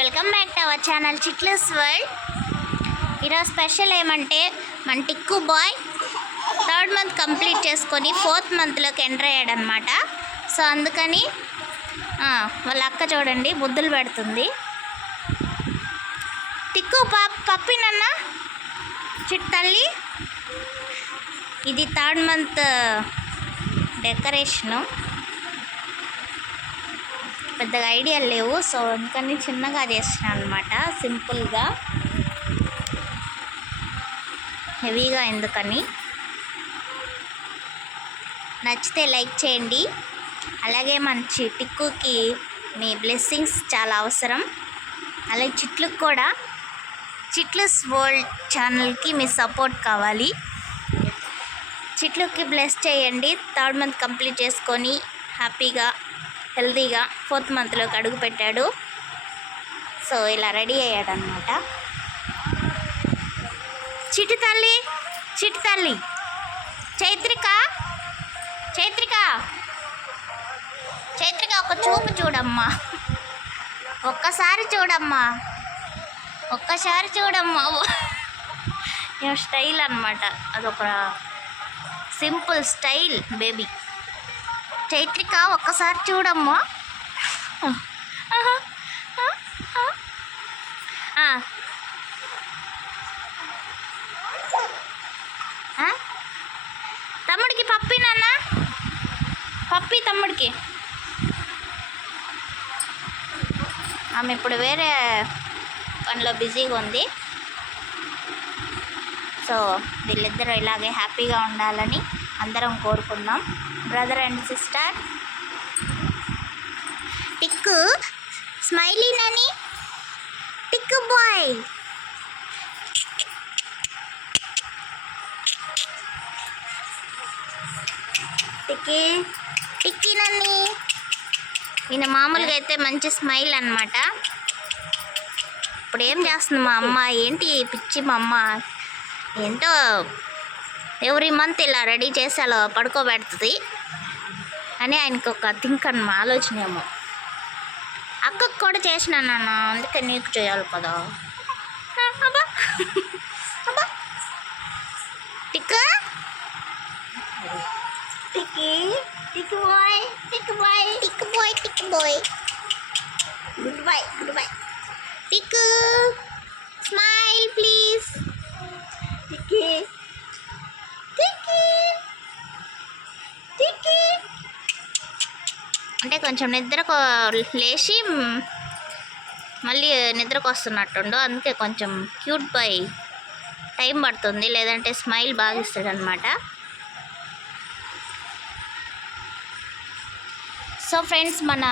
Welcome back to our channel Chitlu's world. ఈరోజు special ఏమంటే మన టిక్కు బాయ్ 3rd మంత్ కంప్లీట్ చేసుకొని 4th మంత్లోకి ఎంటర్ అయ్యాడనమాట. సో అందుకని వాళ్ళ అక్క చూడండి ముద్దులు పెడుతుంది. టిక్కు పప్పినన్న చిట్టల్లి. ఇది 3rd మంత్ డెకరేషను. పెద్దగా ఐడియా లేవు, సో అందుకని చిన్నగా చేస్తున్నాను అనమాట, సింపుల్గా, హెవీగా ఎందుకని. నచ్చితే లైక్ చేయండి. అలాగే మంచి టిక్కుకి మీ బ్లెస్సింగ్స్ చాలా అవసరం. అలాగే చిట్లకు కూడా చిట్లూస్ వరల్డ్ ఛానల్కి మీ సపోర్ట్ కావాలి. చిట్లుకి బ్లెస్ చేయండి. 3rd మంత్ కంప్లీట్ చేసుకొని హ్యాపీగా హెల్తీగా 4th మంత్లోకి అడుగు పెట్టాడు. సో ఇలా రెడీ అయ్యాడనమాట. చిట్టి తల్లి చైత్రిక ఒక చూపు చూడమ్మా, ఒక్కసారి చూడమ్మా. ఏం స్టైల్ అనమాట, అదొక సింపుల్ స్టైల్ బేబీ. చైత్రిక ఒక్కసారి చూడమ్మా. తమ్ముడికి పప్పి నాన్న, పప్పి తమ్ముడికి. ఆమె ఇప్పుడు వేరే పనిలో బిజీగా ఉంది. సో వీళ్ళిద్దరూ ఇలాగే హ్యాపీగా ఉండాలని అందరం కోరుకుందాం, brother and sister. Tikku smiley Nani, Tikku boy. టిక్కీ నాని. ఈయన మామూలుగా అయితే మంచి స్మైల్ అనమాట. ఇప్పుడు ఏం చేస్తుంది మా అమ్మ, ఏంటి పిచ్చి మా అమ్మ, ఏంటో ఎవ్రీ మంత్ ఇలా రెడీ చేసి అలా పడుకోబెడుతుంది అని ఆయనకు ఒక థింక్ అన్నమా, ఆలోచన ఏమో. అక్కకు కూడా చేసినాను నాన్న, అందుకే నీకు చేయాలి కదా. అబ్బా అబ్బా Tikku Tikku boy good boy. Tikku smile please. Tikki అంటే కొంచెం నిద్రకు లేచి మళ్ళీ నిద్రకు వస్తున్నట్టుండు, అందుకే కొంచెం క్యూట్ బాయ్, టైం పడుతుంది, లేదంటే స్మైల్ బాగా ఇస్తాడు అనమాట. సో ఫ్రెండ్స్, మన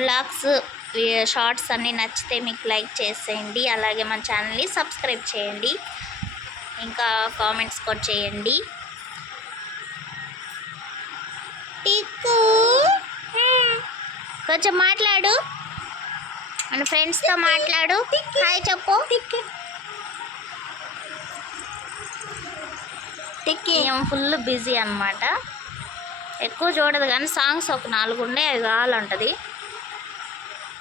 వ్లాగ్స్ షార్ట్స్ అన్నీ నచ్చితే మీకు లైక్ చేసేయండి. అలాగే మన ఛానల్ని సబ్స్క్రైబ్ చేయండి, ఇంకా కామెంట్స్ కూడా చేయండి. టిక్కు కొంచెం మాట్లాడు, మన ఫ్రెండ్స్తో మాట్లాడు, హాయ్ చెప్పు. టిక్కి ఏం ఫుల్ బిజీ అనమాట, ఎక్కువ చూడదు కానీ సాంగ్స్ ఒక 4 ఉండే అవి కావాలంటుంది.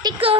టిక్కు